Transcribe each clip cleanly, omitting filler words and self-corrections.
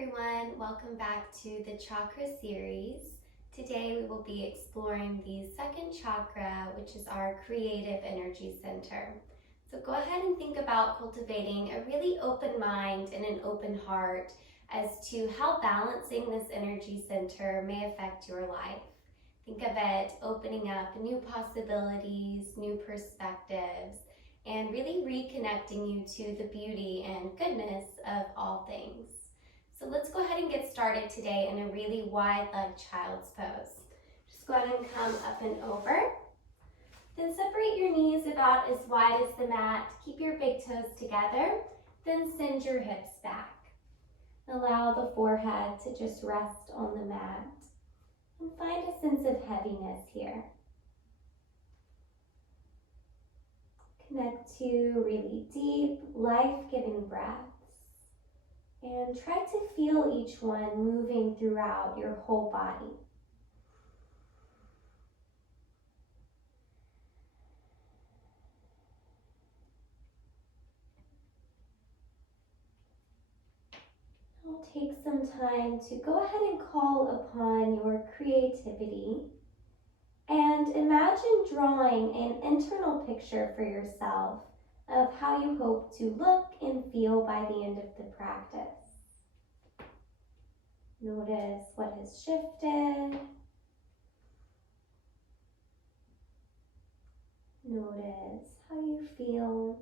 everyone, welcome back to the Chakra series. Today we will be exploring the second chakra, which is our creative energy center. So go ahead and think about cultivating a really open mind and an open heart as to how balancing this energy center may affect your life. Think of it opening up new possibilities, new perspectives, and really reconnecting you to the beauty and goodness of all things. So let's go ahead and get started today in a really wide-legged child's pose. Just go ahead and come up and over. Then separate your knees about as wide as the mat. Keep your big toes together. Then send your hips back. Allow the forehead to just rest on the mat. And find a sense of heaviness here. Connect to really deep, life-giving breaths. And try to feel each one moving throughout your whole body. I'll take some time to go ahead and call upon your creativity and imagine drawing an internal picture for yourself of how you hope to look and feel by the end of the practice. Notice what has shifted. Notice how you feel.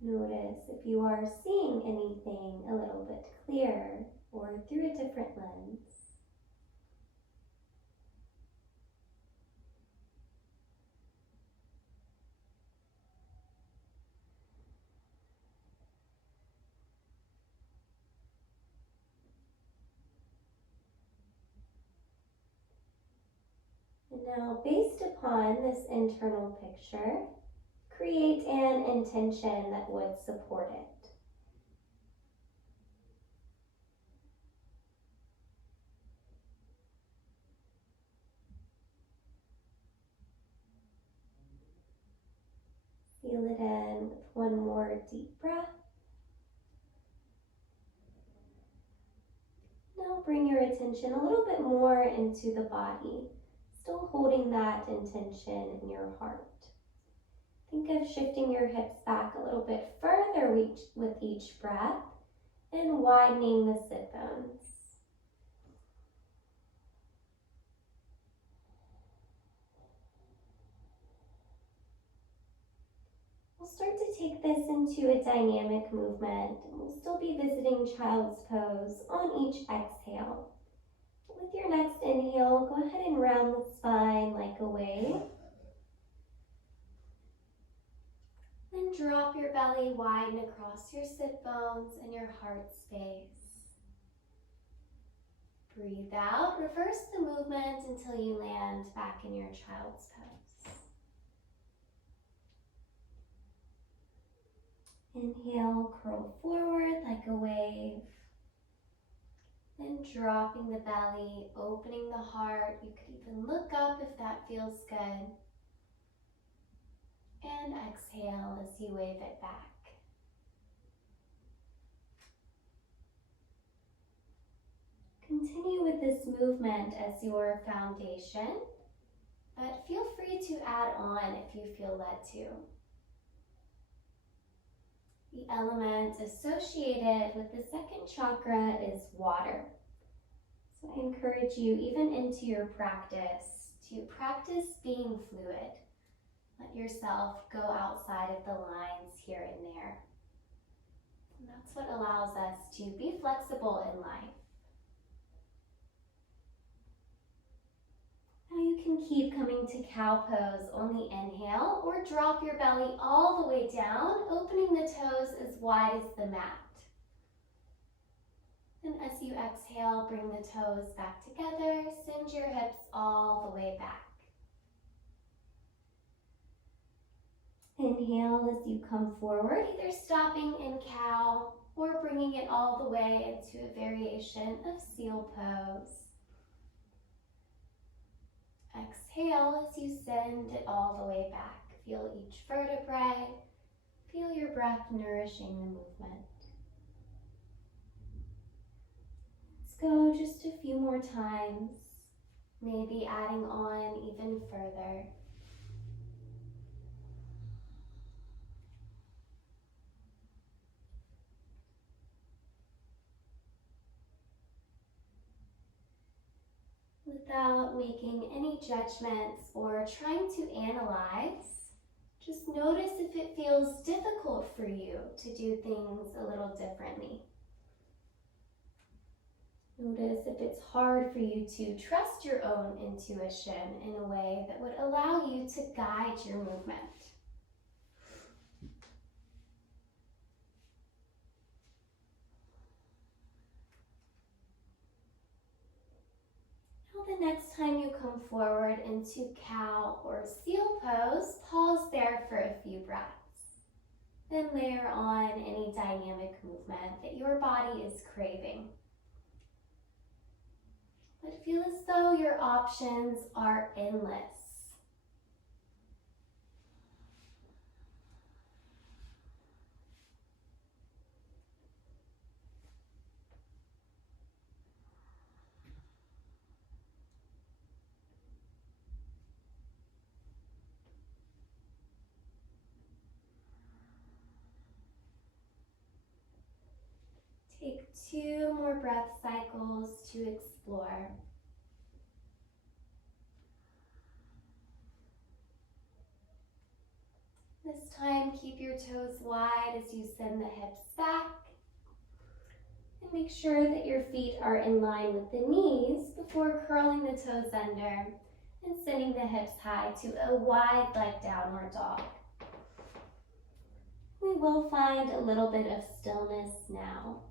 Notice if you are seeing anything a little bit clearer or through a different lens. And now, based upon this internal picture, create an intention that would support it. Feel it in with one more deep breath. Now bring your attention a little bit more into the body, still holding that intention in your heart. Think of shifting your hips back a little bit further with each breath and widening the sit bones. We'll start to take this into a dynamic movement, and we'll still be visiting child's pose on each exhale. With your next inhale, go ahead and round the spine like a wave. Then drop your belly, widen across your sit bones and your heart space. Breathe out, reverse the movement until you land back in your child's pose. Inhale, curl forward like a wave. Then dropping the belly, opening the heart. You could even look up if that feels good. And exhale as you wave it back. Continue with this movement as your foundation, but feel free to add on if you feel led to. The element associated with the second chakra is water. So I encourage you, even into your practice, to practice being fluid. Let yourself go outside of the lines here and there. And that's what allows us to be flexible in life. Now you can keep coming to cow pose on the inhale, or drop your belly all the way down, opening the toes as wide as the mat. And as you exhale, bring the toes back together, send your hips all the way back. Inhale as you come forward, either stopping in cow or bringing it all the way into a variation of seal pose. Exhale as you send it all the way back. Feel each vertebrae Feel your breath nourishing the movement. Let's go just a few more times, maybe adding on even further. Without making any judgments or trying to analyze, just notice if it feels difficult for you to do things a little differently. Notice if it's hard for you to trust your own intuition in a way that would allow you to guide your movement. The next time you come forward into cow or seal pose, pause there for a few breaths. Then layer on any dynamic movement that your body is craving. But feel as though your options are endless. Take 2 more breath cycles to explore. This time, keep your toes wide as you send the hips back. And make sure that your feet are in line with the knees before curling the toes under and sending the hips high to a wide leg downward dog. We will find a little bit of stillness now.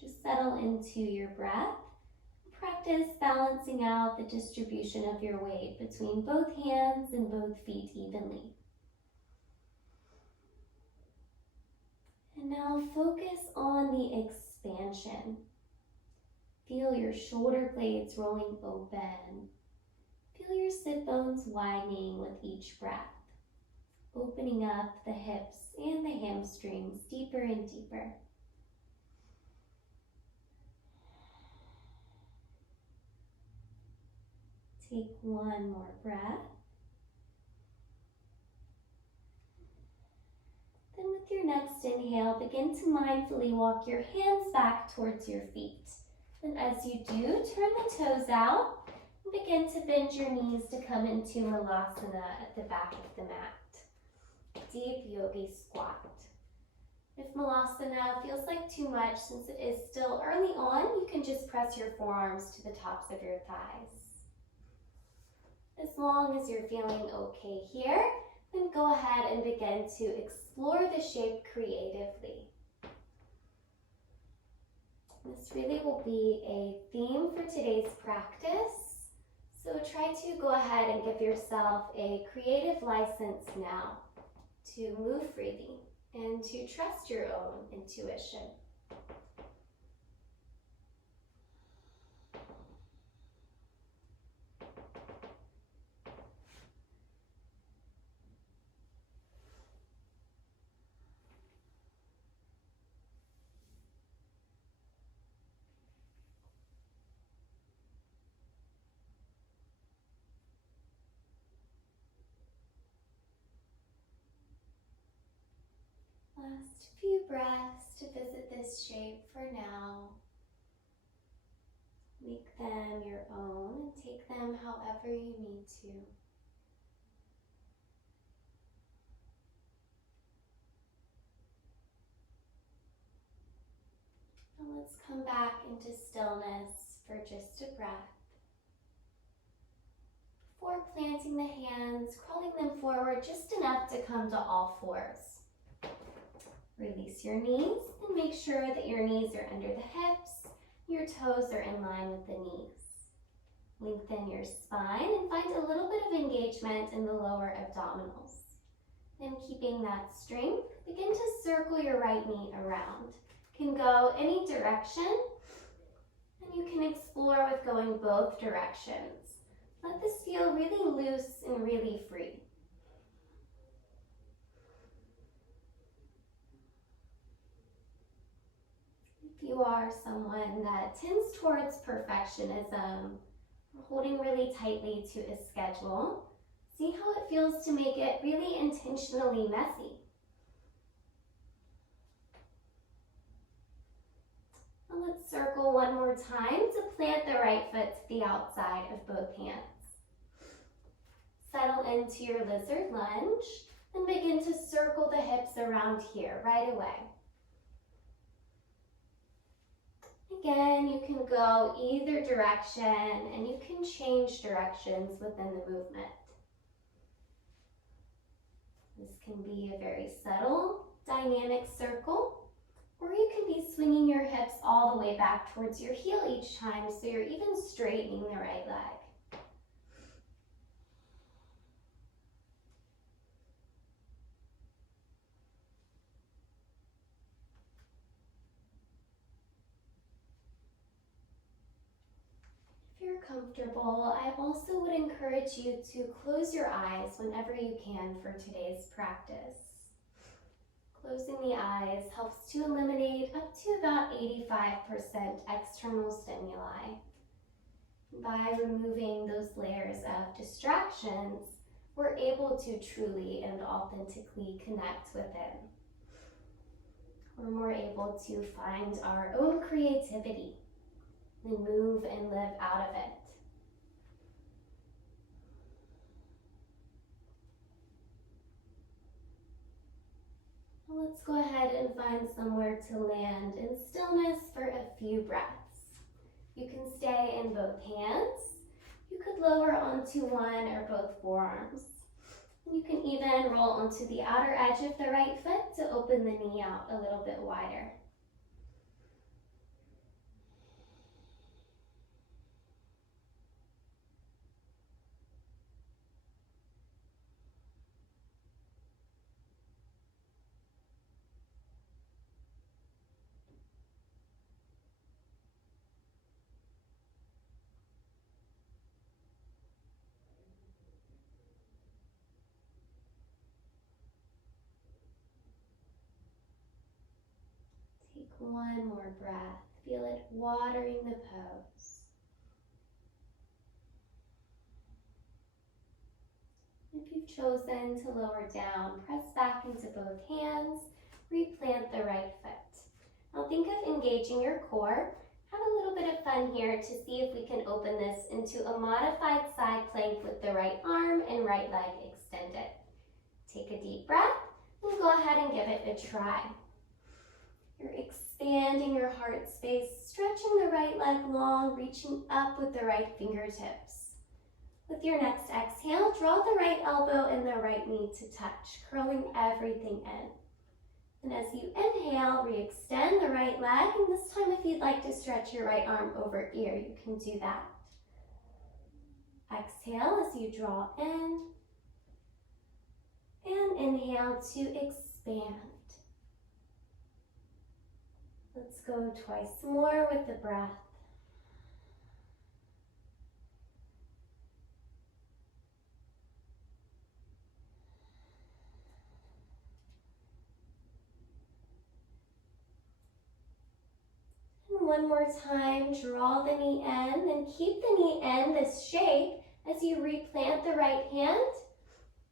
Just settle into your breath. Practice balancing out the distribution of your weight between both hands and both feet evenly. And now focus on the expansion. Feel your shoulder blades rolling open. Feel your sit bones widening with each breath, opening up the hips and the hamstrings deeper and deeper. Take 1 more breath. Then with your next inhale, begin to mindfully walk your hands back towards your feet. And as you do, turn the toes out and begin to bend your knees to come into Malasana at the back of the mat. Deep yogi squat. If Malasana feels like too much, since it is still early on, you can just press your forearms to the tops of your thighs. As long as you're feeling okay here, then go ahead and begin to explore the shape creatively. This really will be a theme for today's practice. So try to go ahead and give yourself a creative license now to move freely and to trust your own intuition. Last few breaths to visit this shape for now. Make them your own and take them however you need to. Now let's come back into stillness for just a breath. Before planting the hands, crawling them forward just enough to come to all fours. Release your knees and make sure that your knees are under the hips, your toes are in line with the knees. Lengthen your spine and find a little bit of engagement in the lower abdominals. Then keeping that strength, begin to circle your right knee around. Can go any direction, and you can explore with going both directions. Let this feel really loose and really free. If you are someone that tends towards perfectionism, or holding really tightly to a schedule, see how it feels to make it really intentionally messy. Now let's circle one more time to plant the right foot to the outside of both hands. Settle into your lizard lunge and begin to circle the hips around here right away. Again, you can go either direction and you can change directions within the movement. This can be a very subtle, dynamic circle, or you can be swinging your hips all the way back towards your heel each time so you're even straightening the right leg. If you're comfortable, I also would encourage you to close your eyes whenever you can for today's practice. Closing the eyes helps to eliminate up to about 85% external stimuli. By removing those layers of distractions, we're able to truly and authentically connect within. We're more able to find our own creativity and move and live out of it. Let's go ahead and find somewhere to land in stillness for a few breaths. You can stay in both hands. You could lower onto one or both forearms. You can even roll onto the outer edge of the right foot to open the knee out a little bit wider. Take one more breath. Feel it watering the pose. If you've chosen to lower down, press back into both hands, replant the right foot. Now think of engaging your core. Have a little bit of fun here to see if we can open this into a modified side plank with the right arm and right leg extended. Take a deep breath and go ahead and give it a try. You're expanding your heart space, stretching the right leg long, reaching up with the right fingertips. With your next exhale, draw the right elbow and the right knee to touch, curling everything in. And as you inhale, re-extend the right leg, and this time if you'd like to stretch your right arm over ear, you can do that. Exhale as you draw in, and inhale to expand. Let's go twice more with the breath. And one more time, draw the knee in and keep the knee in this shape as you replant the right hand,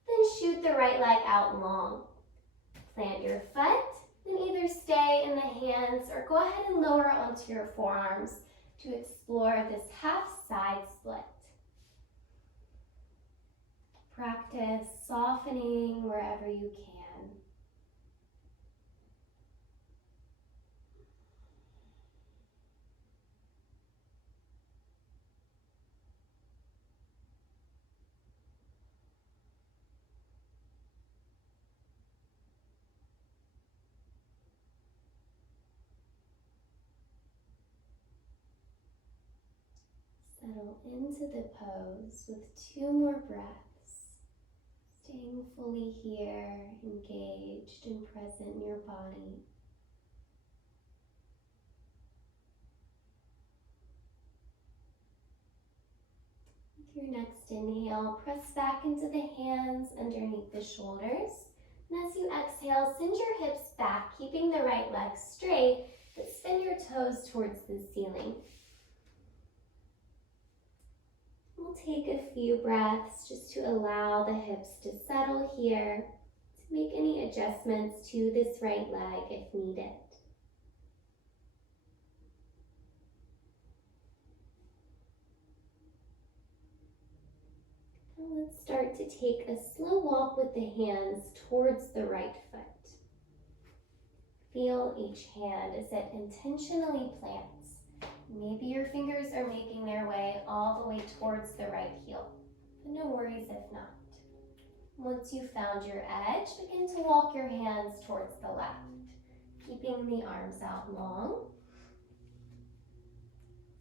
then shoot the right leg out long. Plant your foot. And either stay in the hands or go ahead and lower onto your forearms to explore this half side split. Practice softening wherever you can. Settle into the pose with 2 more breaths, staying fully here, engaged and present in your body. With your next inhale, press back into the hands underneath the shoulders. And as you exhale, send your hips back, keeping the right leg straight but spin your toes towards the ceiling. We'll take a few breaths just to allow the hips to settle here, to make any adjustments to this right leg if needed. Now let's start to take a slow walk with the hands towards the right foot. Feel each hand as it intentionally plants. Maybe your fingers are making their way all the way towards the right heel, but no worries if not. Once you've found your edge, begin to walk your hands towards the left, keeping the arms out long.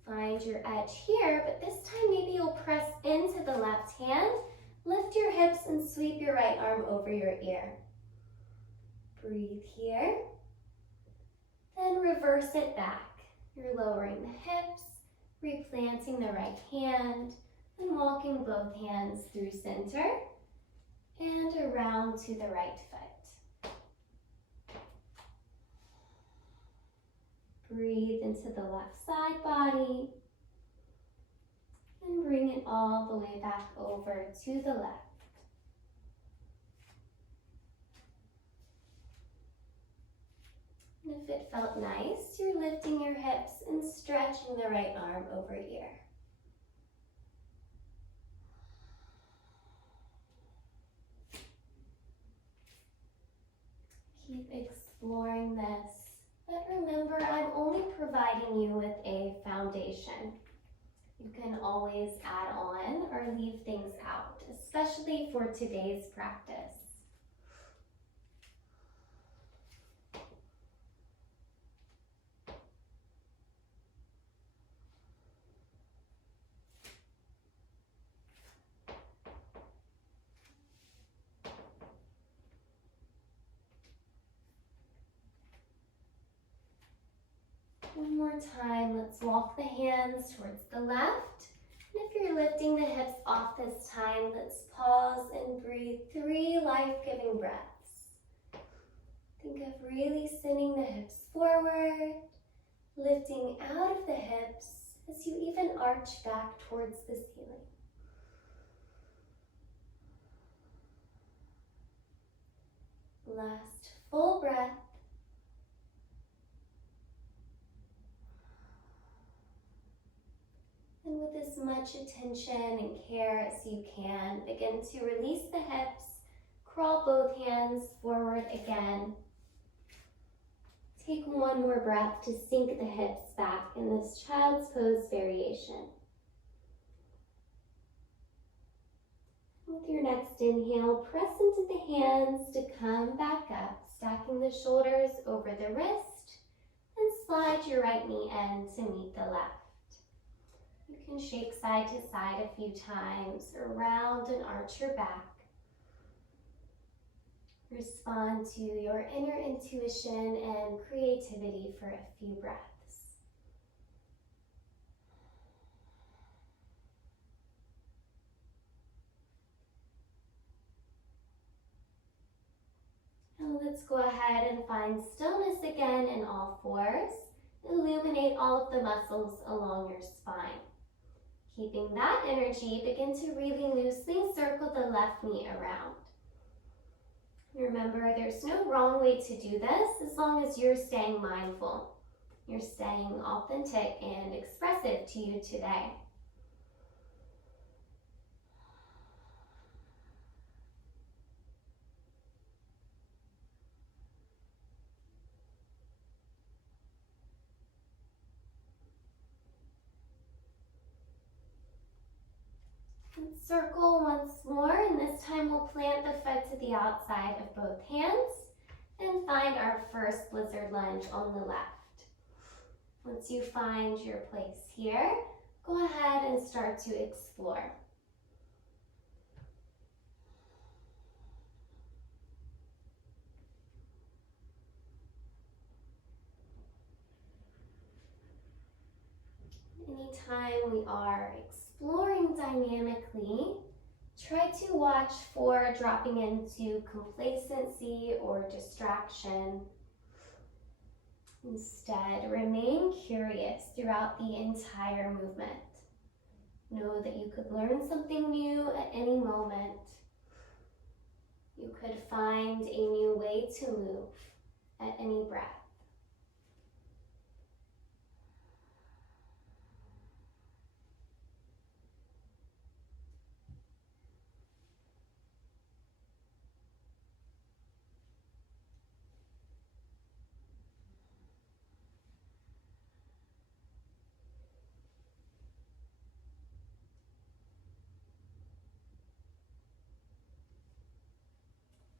Find your edge here, but this time maybe you'll press into the left hand, lift your hips and sweep your right arm over your ear. Breathe here, then reverse it back. You're lowering the hips, replanting the right hand, and walking both hands through center and around to the right foot. Breathe into the left side body and bring it all the way back over to the left. And if it felt nice, you're lifting your hips and stretching the right arm over ear. Keep exploring this, but remember, I'm only providing you with a foundation. You can always add on or leave things out, especially for today's practice. One more time, let's walk the hands towards the left. And if you're lifting the hips off this time, let's pause and breathe 3 life-giving breaths. Think of really sending the hips forward, lifting out of the hips as you even arch back towards the ceiling. Last full breath. And with as much attention and care as you can, begin to release the hips, crawl both hands forward again. Take one more breath to sink the hips back in this child's pose variation. With your next inhale, press into the hands to come back up, stacking the shoulders over the wrist, and slide your right knee in to meet the left. You can shake side to side a few times, around and arch your back. Respond to your inner intuition and creativity for a few breaths. Now let's go ahead and find stillness again in all fours. Illuminate all of the muscles along your spine. Keeping that energy, begin to really loosely circle the left knee around. Remember, there's no wrong way to do this as long as you're staying mindful. You're staying authentic and expressive to you today. Let's circle once more, and this time we'll plant the foot to the outside of both hands and find our first lizard lunge on the left. Once you find your place here, go ahead and start to explore. Anytime we are exploring dynamically, try to watch for dropping into complacency or distraction. Instead, remain curious throughout the entire movement. Know that you could learn something new at any moment. You could find a new way to move at any breath.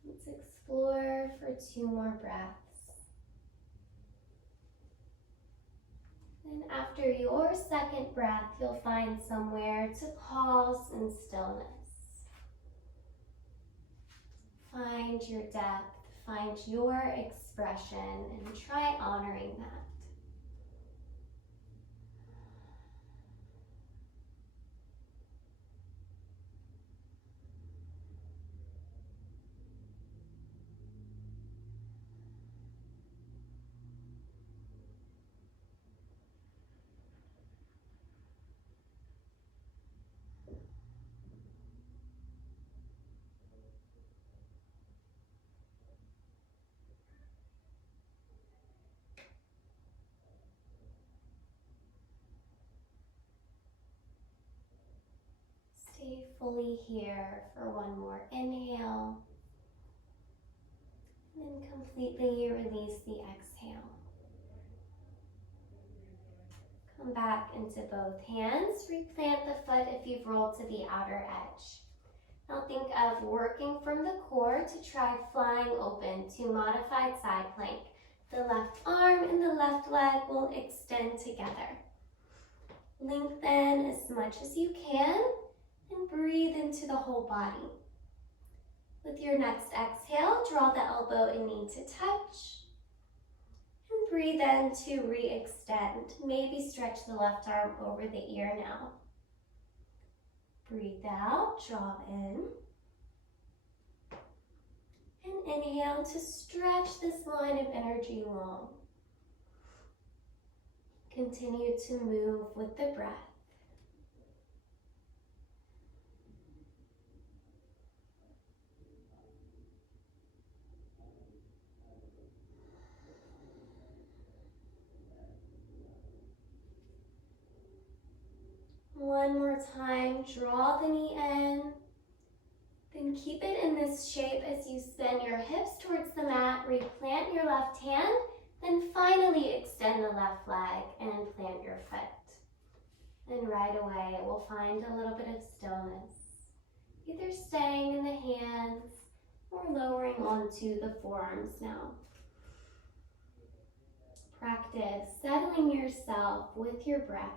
Let's explore for 2 more breaths. And after your second breath, you'll find somewhere to pause in stillness. Find your depth, find your expression, and try honoring that. Stay fully here for 1 more inhale. And then completely release the exhale. Come back into both hands. Replant the foot if you've rolled to the outer edge. Now think of working from the core to try flying open to modified side plank. The left arm and the left leg will extend together. Lengthen as much as you can and breathe into the whole body. With your next exhale, draw the elbow and knee to touch. And breathe in to re-extend. Maybe stretch the left arm over the ear now. Breathe out, draw in. And inhale to stretch this line of energy long. Continue to move with the breath. One more time, draw the knee in. Then keep it in this shape as you send your hips towards the mat, replant your left hand, then finally extend the left leg and plant your foot. And right away, we'll find a little bit of stillness, either staying in the hands or lowering onto the forearms now. Practice settling yourself with your breath.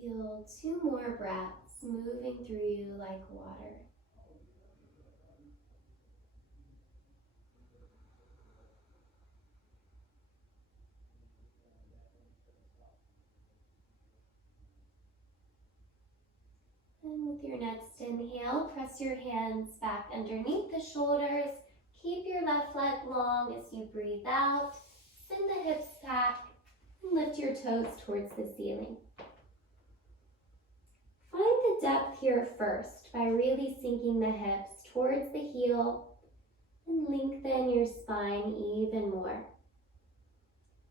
Feel 2 more breaths moving through you like water. And with your next inhale, press your hands back underneath the shoulders. Keep your left leg long as you breathe out. Send the hips back and lift your toes towards the ceiling. Find the depth here first by really sinking the hips towards the heel and lengthen your spine even more.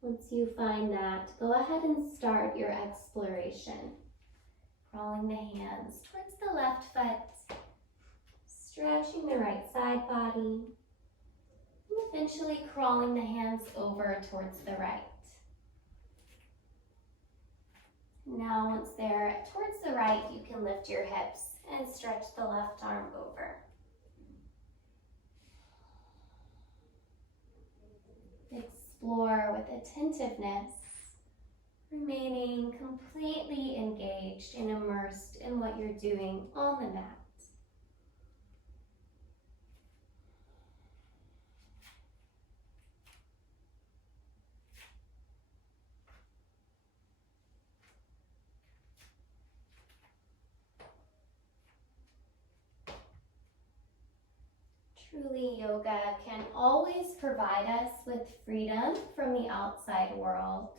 Once you find that, go ahead and start your exploration. Crawling the hands towards the left foot, stretching the right side body, and eventually crawling the hands over towards the right. Now, once they're towards the right, you can lift your hips and stretch the left arm over. Explore with attentiveness remaining completely engaged and immersed in what you're doing on the mat. Truly, yoga can always provide us with freedom from the outside world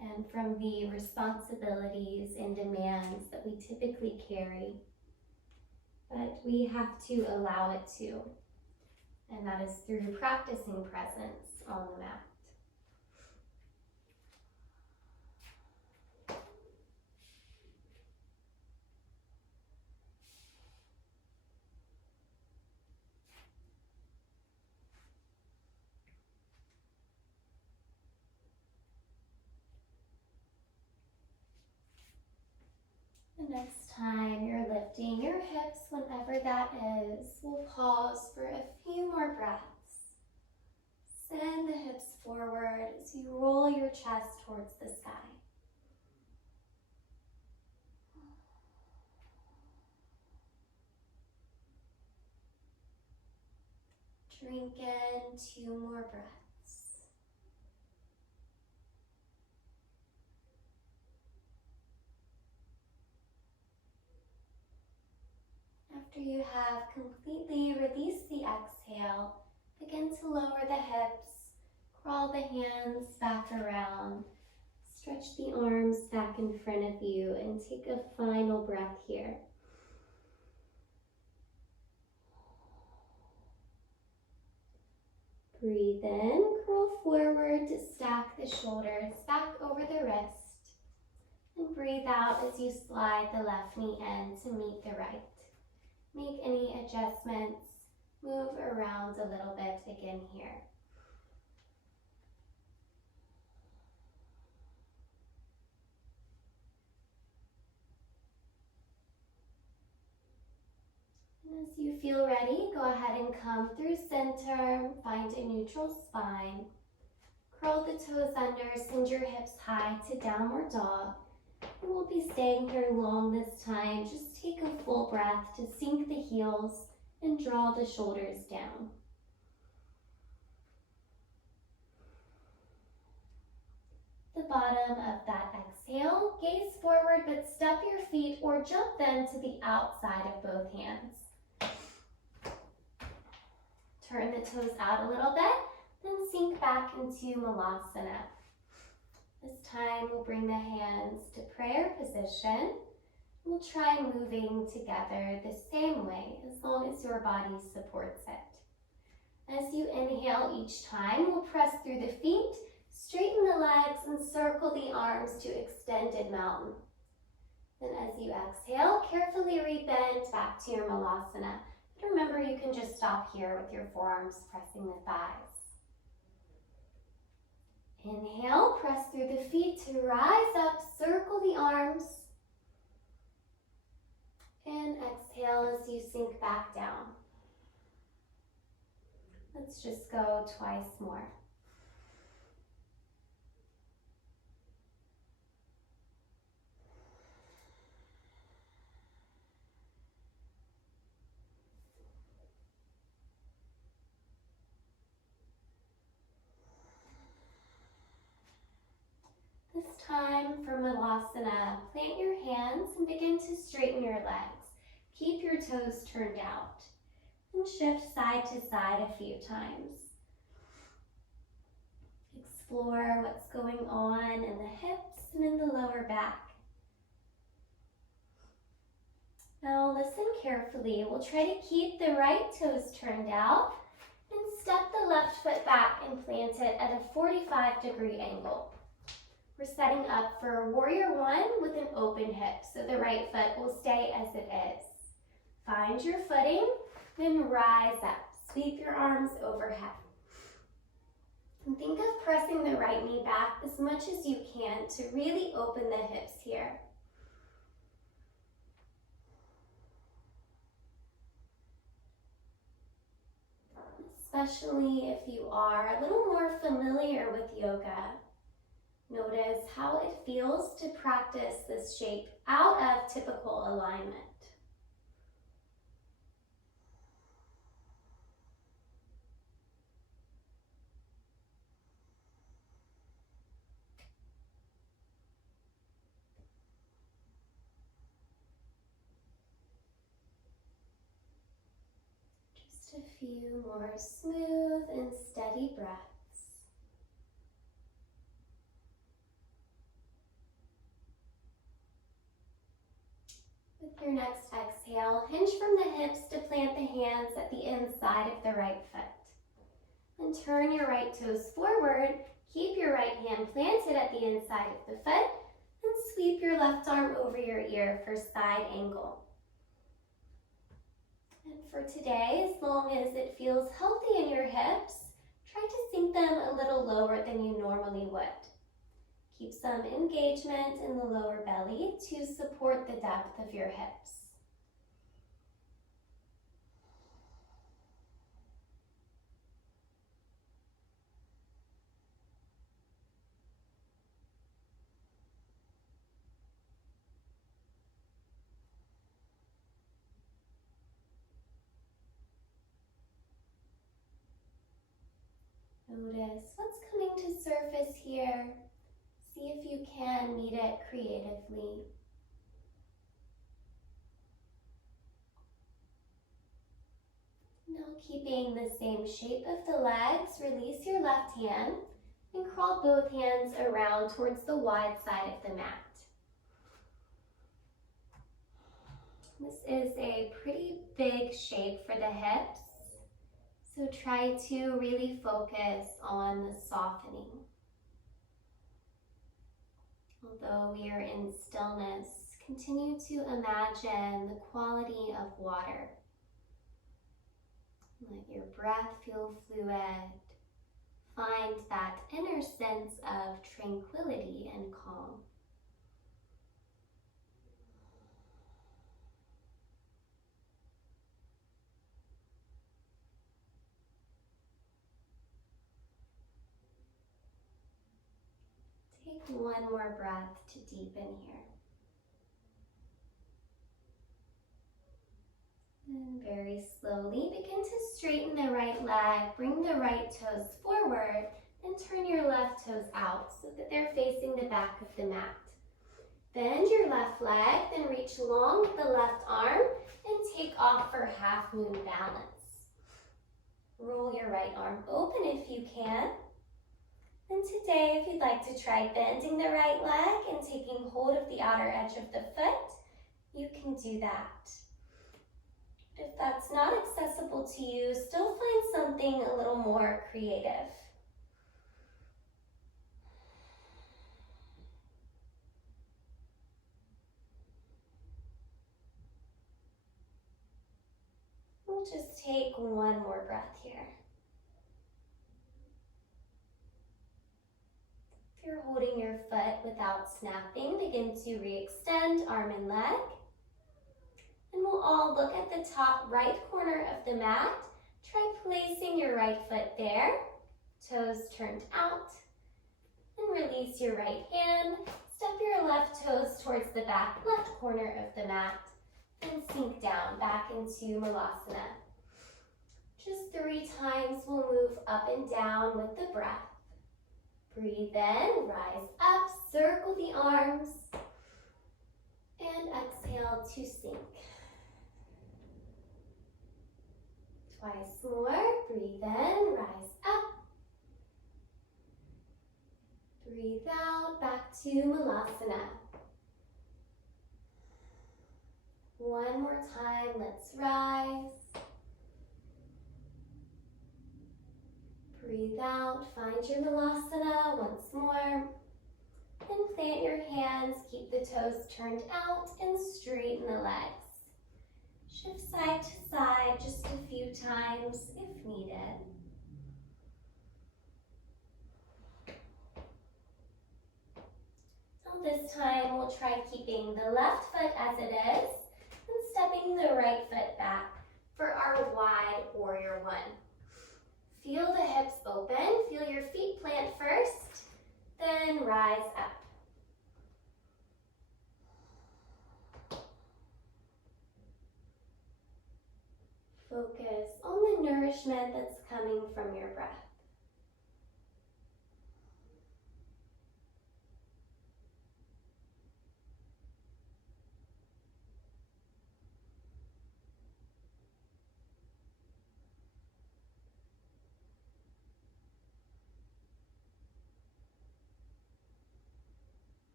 and from the responsibilities and demands that we typically carry. But we have to allow it to, and that is through practicing presence on the mat. The next time you're lifting your hips, whenever that is, we'll pause for a few more breaths. Send the hips forward as you roll your chest towards the sky. Drink in 2 more breaths. After you have completely released the exhale, begin to lower the hips, crawl the hands back around, stretch the arms back in front of you, and take a final breath here. Breathe in, curl forward to stack the shoulders back over the wrist, and breathe out as you slide the left knee in to meet the right. Make any adjustments, move around a little bit again here. And as you feel ready, go ahead and come through center, find a neutral spine. Curl the toes under, send your hips high to downward dog. We won't be staying here long this time. Just take a full breath to sink the heels and draw the shoulders down. The bottom of that exhale, gaze forward, but step your feet or jump them to the outside of both hands. Turn the toes out a little bit, then sink back into Malasana. This time we'll bring the hands to prayer position. We'll try moving together the same way as long as your body supports it. As you inhale each time, we'll press through the feet, straighten the legs, and circle the arms to extended mountain. Then as you exhale, carefully rebend back to your Malasana. But remember, you can just stop here with your forearms pressing the thighs. Inhale, press through the feet to rise up, circle the arms. And exhale as you sink back down. Let's just go twice more. This time for Malasana, plant your hands and begin to straighten your legs. Keep your toes turned out and shift side to side a few times. Explore what's going on in the hips and in the lower back. Now listen carefully. We'll try to keep the right toes turned out and step the left foot back and plant it at a 45-degree angle. We're setting up for Warrior One with an open hip, so the right foot will stay as it is. Find your footing, then rise up. Sweep your arms overhead. And think of pressing the right knee back as much as you can to really open the hips here. Especially if you are a little more familiar with yoga, Notice how it feels to practice this shape out of typical alignment. Just a few more smooth and steady breaths. With your next exhale, hinge from the hips to plant the hands at the inside of the right foot. And turn your right toes forward. Keep your right hand planted at the inside of the foot and sweep your left arm over your ear for side angle. And for today, as long as it feels healthy in your hips, try to sink them a little lower than you normally would. Keep some engagement in the lower belly to support the depth of your hips. Notice what's coming to surface here. See if you can meet it creatively. Now, keeping the same shape of the legs, release your left hand and crawl both hands around towards the wide side of the mat. This is a pretty big shape for the hips, so try to really focus on the softening. Although we are in stillness, continue to imagine the quality of water. Let your breath feel fluid. Find that inner sense of tranquility and calm. Take one more breath to deepen here. And very slowly begin to straighten the right leg, bring the right toes forward, and turn your left toes out so that they're facing the back of the mat. Bend your left leg, then reach long with the left arm and take off for half moon balance. Roll your right arm open if you can. And today, if you'd like to try bending the right leg and taking hold of the outer edge of the foot, you can do that. If that's not accessible to you, still find something a little more creative. We'll just take one more breath here. If you're holding your foot without snapping, begin to re-extend arm and leg. And we'll all look at the top right corner of the mat. Try placing your right foot there, toes turned out, and release your right hand. Step your left toes towards the back left corner of the mat and sink down back into Malasana. Just 3 times we'll move up and down with the breath. Breathe in, rise up, circle the arms, and exhale to sink. Twice more, breathe in, rise up. Breathe out, back to Malasana. One more time, let's rise. Breathe out, find your Malasana once more. And plant your hands, keep the toes turned out, and straighten the legs. Shift side to side just a few times if needed. Now this time we'll try keeping the left foot as it is and stepping the right foot back for our wide warrior one. Feel the hips open, feel your feet plant first, then rise up. Focus on the nourishment that's coming from your breath.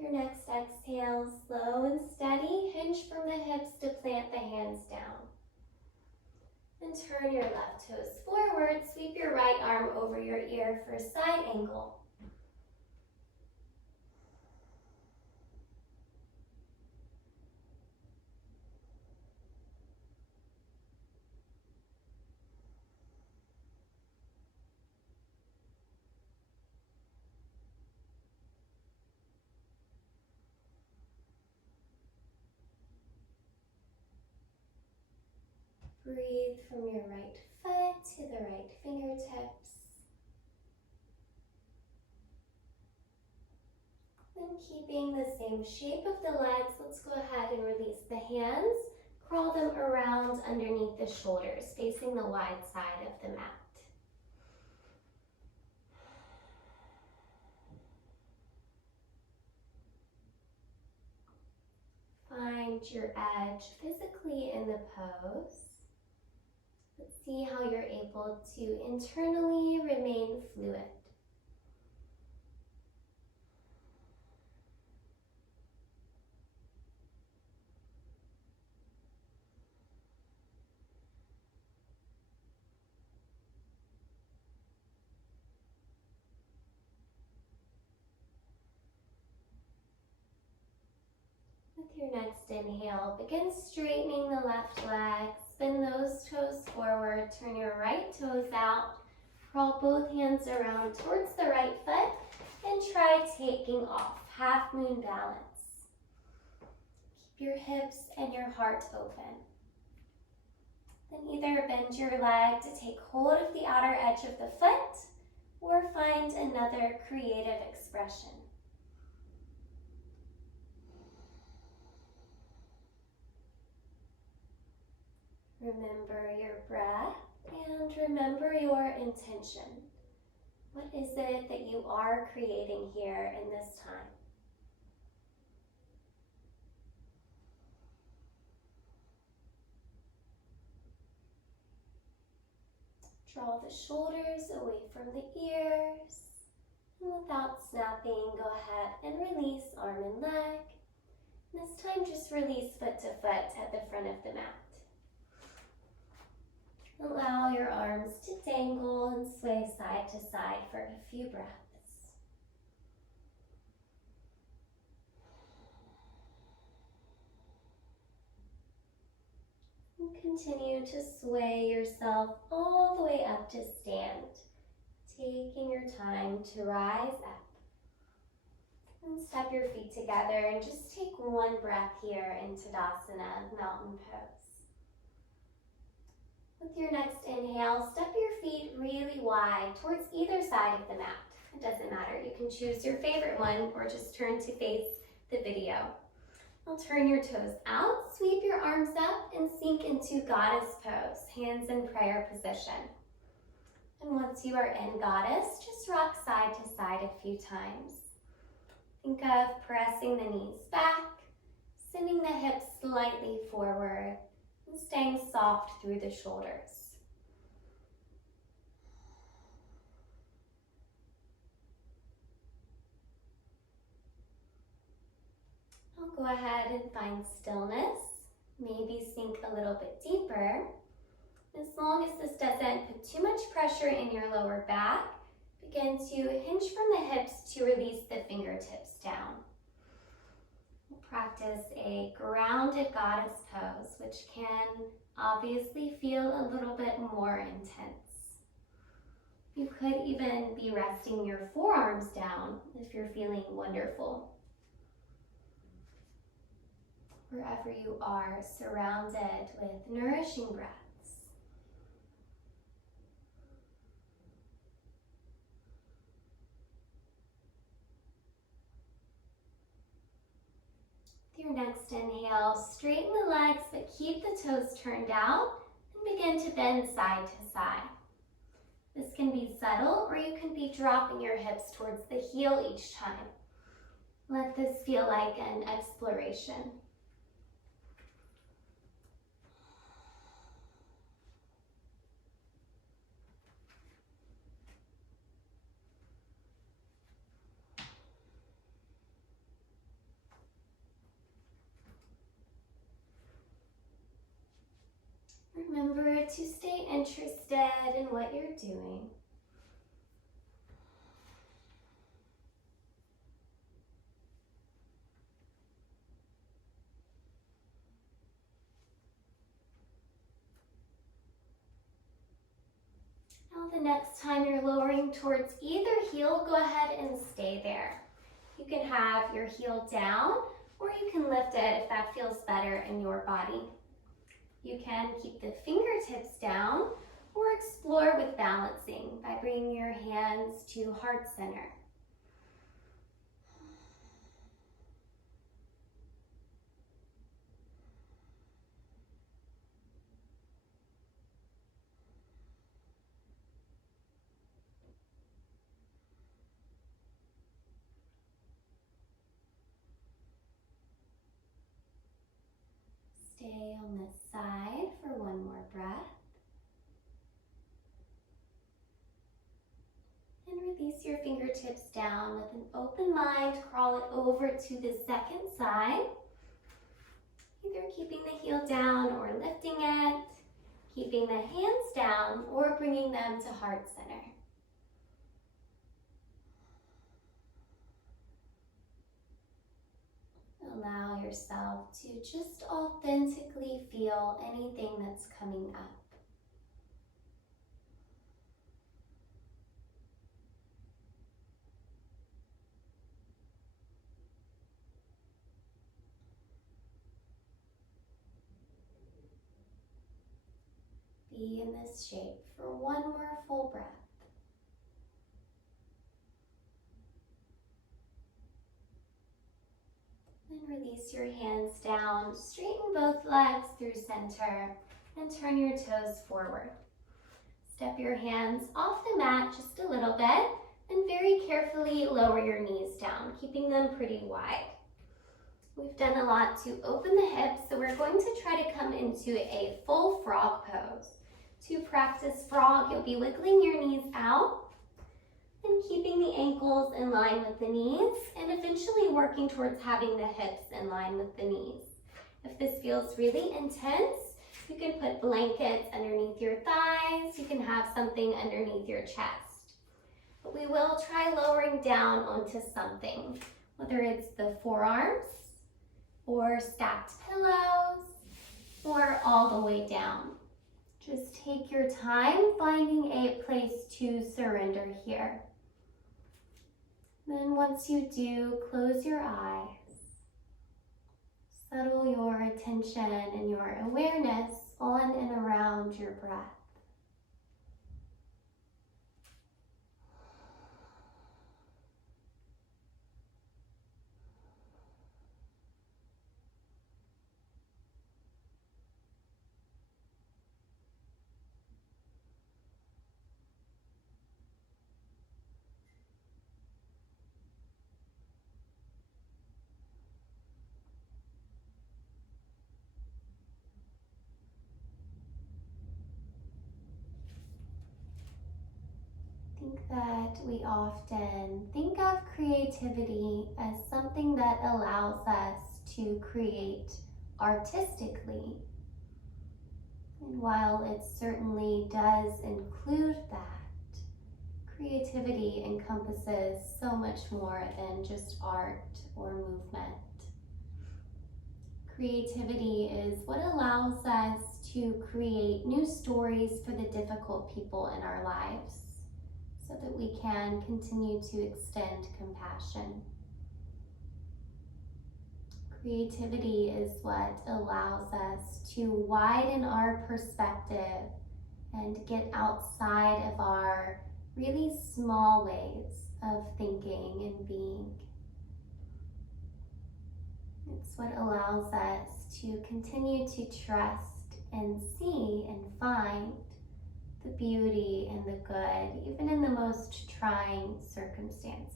With your next exhale, slow and steady, hinge from the hips to plant the hands down. And turn your left toes forward, sweep your right arm over your ear for a side angle. Breathe from your right foot to the right fingertips. Then keeping the same shape of the legs, let's go ahead and release the hands. Crawl them around underneath the shoulders, facing the wide side of the mat. Find your edge physically in the pose. But see how you're able to internally remain fluid. With your next inhale, begin straightening the left leg. Spin those toes forward, turn your right toes out, crawl both hands around towards the right foot, and try taking off, half moon balance. Keep your hips and your heart open. Then either bend your leg to take hold of the outer edge of the foot, or find another creative expression. Remember your breath and remember your intention. What is it that you are creating here in this time? Draw the shoulders away from the ears. And without snapping, go ahead and release arm and leg. This time just release foot to foot at the front of the mat. Allow your arms to dangle and sway side to side for a few breaths. And continue to sway yourself all the way up to stand, taking your time to rise up. And step your feet together and just take one breath here in Tadasana, mountain pose. With your next inhale, step your feet really wide towards either side of the mat. It doesn't matter, you can choose your favorite one or just turn to face the video. I'll turn your toes out, sweep your arms up, and sink into goddess pose, hands in prayer position. And once you are in goddess, just rock side to side a few times. Think of pressing the knees back, sending the hips slightly forward, and staying soft through the shoulders. I'll go ahead and find stillness, maybe sink a little bit deeper. As long as this doesn't put too much pressure in your lower back, begin to hinge from the hips to release the fingertips down. Practice a grounded goddess pose, which can obviously feel a little bit more intense. You could even be resting your forearms down if you're feeling wonderful. Wherever you are, surrounded with nourishing breaths. With your next inhale, straighten the legs but keep the toes turned out and begin to bend side to side. This can be subtle, or you can be dropping your hips towards the heel each time. Let this feel like an exploration. Remember to stay interested in what you're doing. Now the next time you're lowering towards either heel, go ahead and stay there. You can have your heel down, or you can lift it if that feels better in your body. You can keep the fingertips down or explore with balancing by bringing your hands to heart center. Stay on this side for one more breath. And release your fingertips down with an open mind. Crawl it over to the second side. Either keeping the heel down or lifting it. Keeping the hands down or bringing them to heart center. Allow yourself to just authentically feel anything that's coming up. Be in this shape for one more full breath. Then release your hands down, straighten both legs through center, and turn your toes forward. Step your hands off the mat just a little bit, and very carefully lower your knees down, keeping them pretty wide. We've done a lot to open the hips, so we're going to try to come into a full frog pose. To practice frog, you'll be wiggling your knees out and keeping the ankles in line with the knees, and eventually working towards having the hips in line with the knees. If this feels really intense, you can put blankets underneath your thighs. You can have something underneath your chest. But we will try lowering down onto something, whether it's the forearms, or stacked pillows, or all the way down. Just take your time finding a place to surrender here. Then once you do, close your eyes. Settle your attention and your awareness on and around your breath. I think that we often think of creativity as something that allows us to create artistically. And while it certainly does include that, creativity encompasses so much more than just art or movement. Creativity is what allows us to create new stories for the difficult people in our lives, so that we can continue to extend compassion. Creativity is what allows us to widen our perspective and get outside of our really small ways of thinking and being. It's what allows us to continue to trust and see and find the beauty and the good, even in the most trying circumstances.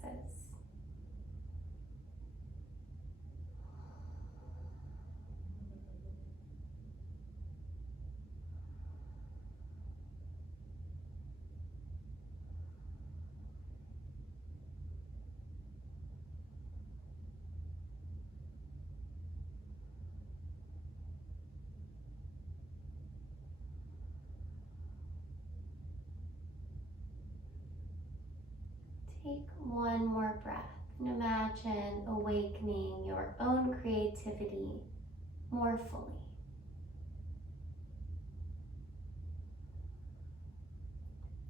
Take one more breath and imagine awakening your own creativity more fully.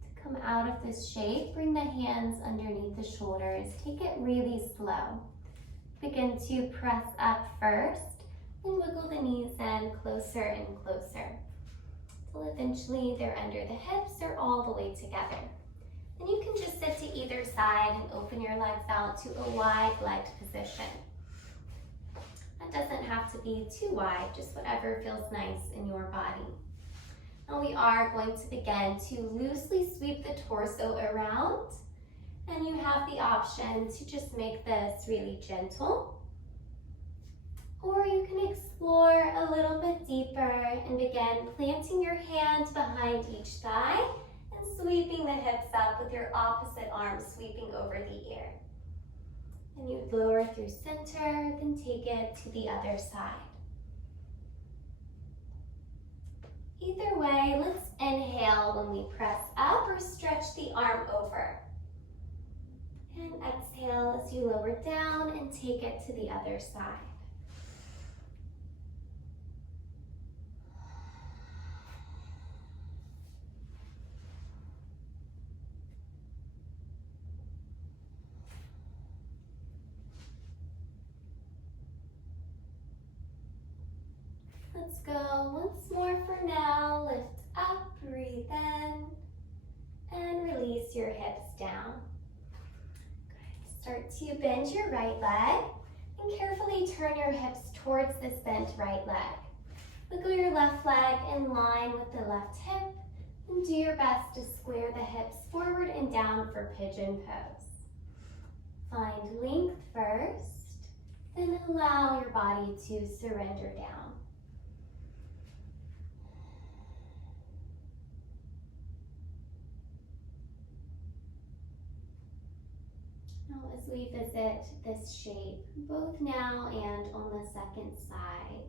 To come out of this shape, bring the hands underneath the shoulders. Take it really slow. Begin to press up first and wiggle the knees in closer and closer till eventually they're under the hips or all the way together. And you can just sit to either side and open your legs out to a wide-legged position. That doesn't have to be too wide, just whatever feels nice in your body. Now we are going to begin to loosely sweep the torso around, and you have the option to just make this really gentle, or you can explore a little bit deeper and begin planting your hand behind each thigh and sweeping the hips up with your opposite arm sweeping over the ear. And you lower through center, then take it to the other side. Either way, let's inhale when we press up or stretch the arm over. And exhale as you lower down and take it to the other side. Let's go once more for now. Lift up, breathe in, and release your hips down. Good. Start to bend your right leg and carefully turn your hips towards this bent right leg. Wiggle your left leg in line with the left hip and do your best to square the hips forward and down for pigeon pose. Find length first, then allow your body to surrender down. Now, as we visit this shape, both now and on the second side,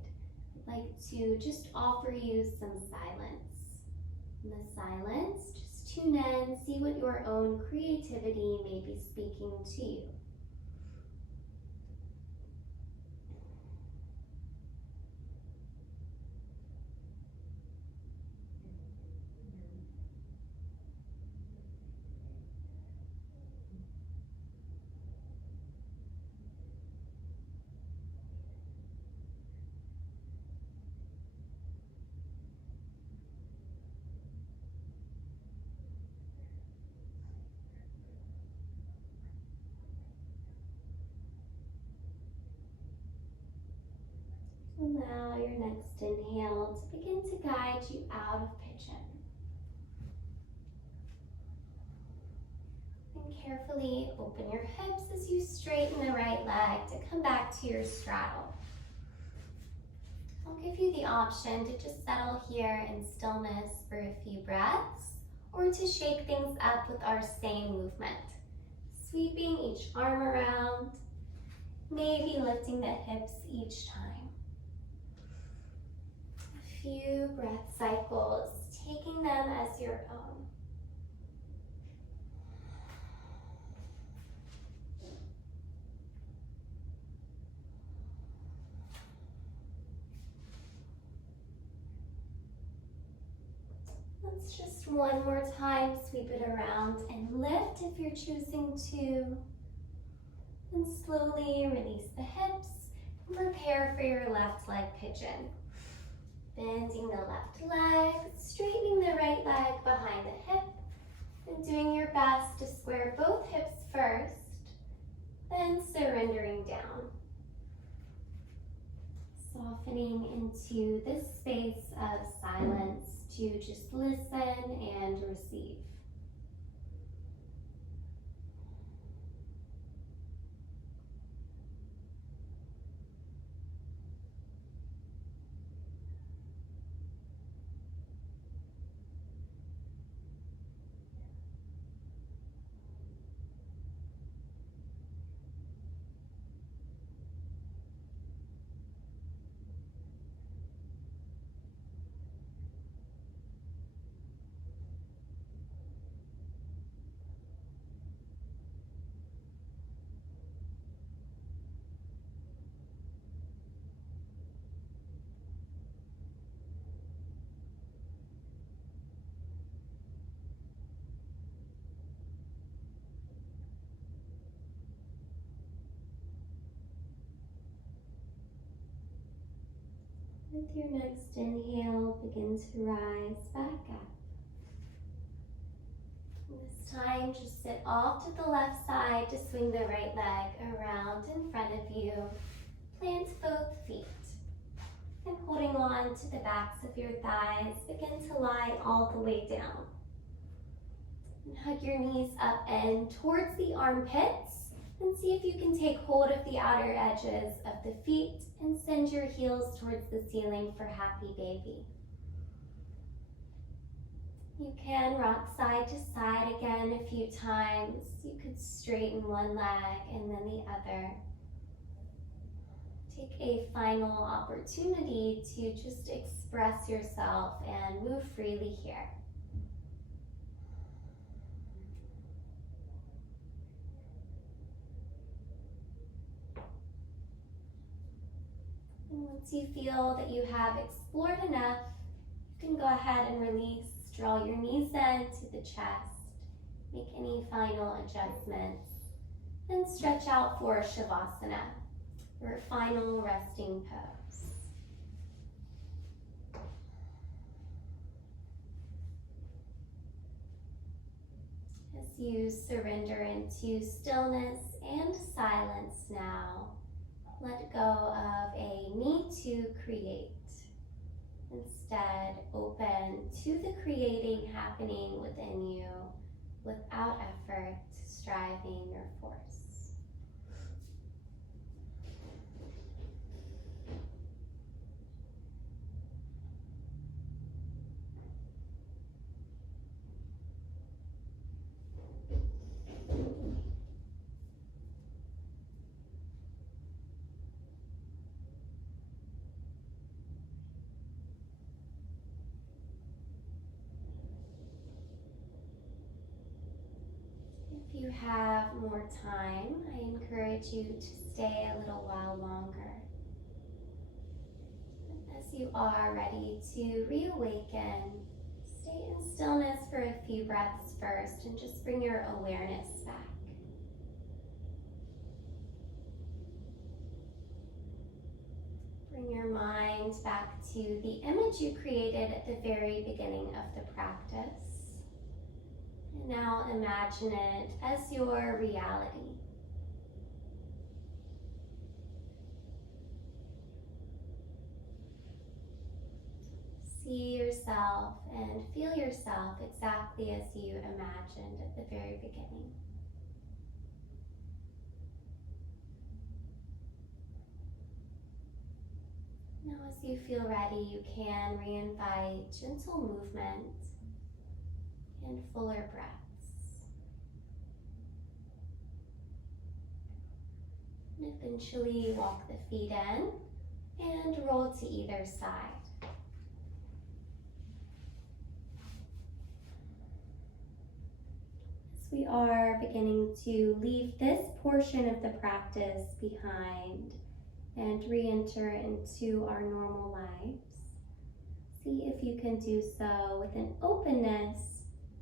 I'd like to just offer you some silence. In the silence, just tune in, see what your own creativity may be speaking to you. Allow your next inhale to begin to guide you out of pigeon. And carefully open your hips as you straighten the right leg to come back to your straddle. I'll give you the option to just settle here in stillness for a few breaths, or to shake things up with our same movement. Sweeping each arm around, maybe lifting the hips each time. Few breath cycles, taking them as your own. Let's just one more time sweep it around and lift if you're choosing to. And slowly release the hips. Prepare for your left leg pigeon. Bending the left leg, straightening the right leg behind the hip, and doing your best to square both hips first, then surrendering down. Softening into this space of silence to just listen and receive. With your next inhale, begin to rise back up. This time, just sit off to the left side to swing the right leg around in front of you. Plant both feet. And holding on to the backs of your thighs, begin to lie all the way down. And hug your knees up and towards the armpits. And see if you can take hold of the outer edges of the feet and send your heels towards the ceiling for happy baby. You can rock side to side again a few times. You could straighten one leg and then the other. Take a final opportunity to just express yourself and move freely here. And once you feel that you have explored enough, you can go ahead and release. Draw your knees in to the chest. Make any final adjustments. And stretch out for Savasana, your final resting pose. As you surrender into stillness and silence now, let go of a need to create. Instead, open to the creating happening within you without effort, striving, or force. If you have more time, I encourage you to stay a little while longer. As you are ready to reawaken, stay in stillness for a few breaths first and just bring your awareness back. Bring your mind back to the image you created at the very beginning of the practice. And now imagine it as your reality. See yourself and feel yourself exactly as you imagined at the very beginning. Now, as you feel ready, you can reinvite gentle movement and fuller breaths. And eventually walk the feet in and roll to either side. As we are beginning to leave this portion of the practice behind and re-enter into our normal lives, see if you can do so with an openness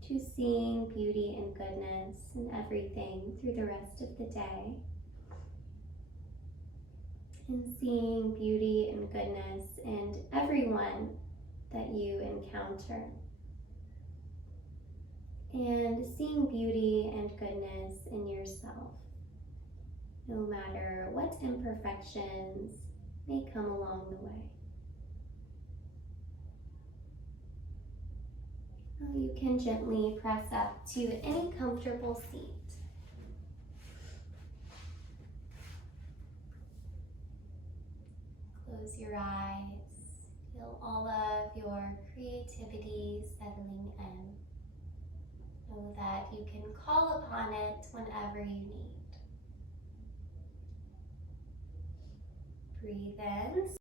to seeing beauty and goodness in everything through the rest of the day. And seeing beauty and goodness in everyone that you encounter. And seeing beauty and goodness in yourself, no matter what imperfections may come along the way. Now you can gently press up to any comfortable seat. Close your eyes. Feel all of your creativity settling in. Know that you can call upon it whenever you need. Breathe in.